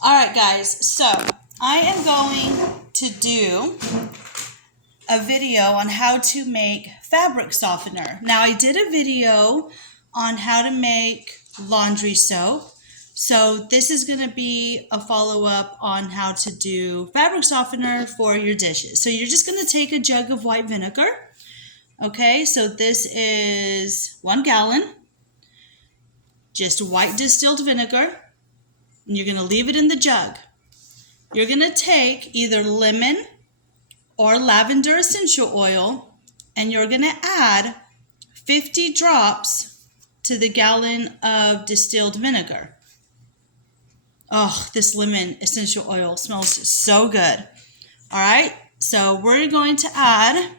All right, guys, so I am going to do a video on how to make fabric softener. Now, I did a video on how to make laundry soap. So this is going to be a follow-up on how to do fabric softener for your dishes. So you're just going to take a jug of white vinegar. Okay, so this is 1 gallon, just white distilled vinegar. And you're going to leave it in the jug. You're going to take either lemon or lavender essential oil, and you're going to add 50 drops to the gallon of distilled vinegar. Oh, this lemon essential oil smells so good. All right, so we're going to add,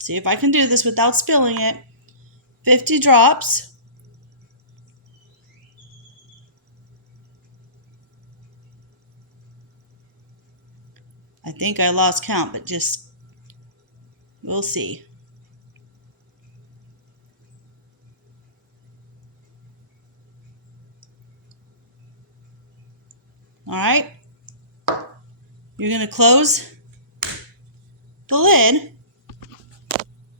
see if I can do this without spilling it, 50 drops. I think I lost count, but just, we'll see. All right, you're going to close the lid,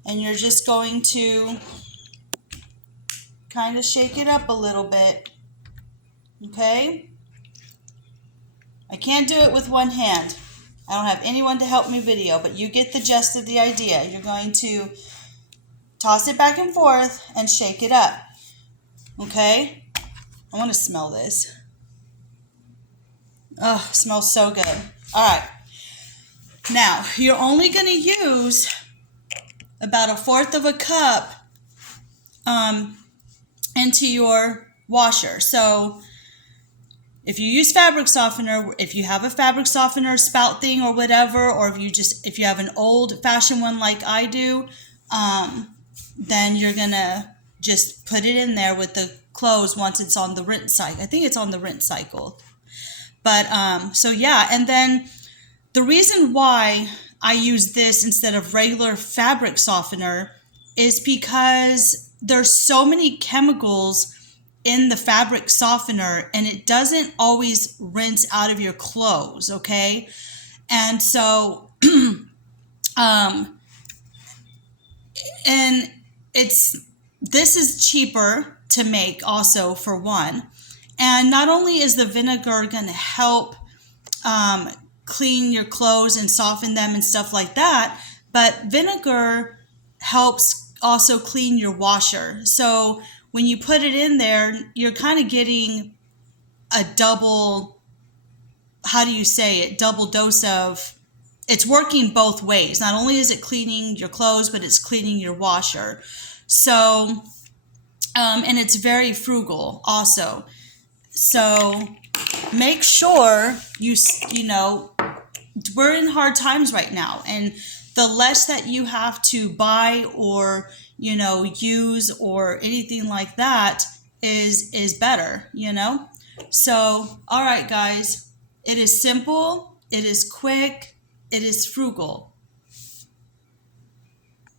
and you're just going to kind of shake it up a little bit, okay? I can't do it with one hand. I don't have anyone to help me video, but you get the gist of the idea. You're going to toss it back and forth and shake it up, okay? I want to smell this. Oh, it smells so good. All right. Now, you're only going to use about 1/4 of a cup into your washer. So if you use fabric softener, if you have a fabric softener spout thing or whatever, or if you have an old-fashioned one like I do, then you're gonna just put it in there with the clothes once it's on the rinse cycle. I think it's on the rinse cycle. But so yeah, and then the reason why I use this instead of regular fabric softener is because there's so many chemicals in the fabric softener, and it doesn't always rinse out of your clothes, okay? And so, and this is cheaper to make also, for one. And not only is the vinegar going to help clean your clothes and soften them and stuff like that, but vinegar helps also clean your washer. So when you put it in there, you're kind of getting a double, how do you say it, double dose of, it's working both ways. Not only is it cleaning your clothes, but it's cleaning your washer. So, and it's very frugal also. So make sure you know, we're in hard times right now, and the less that you have to buy or, you know, use or anything like that is better, you know? So, all right, guys, it is simple, it is quick, it is frugal.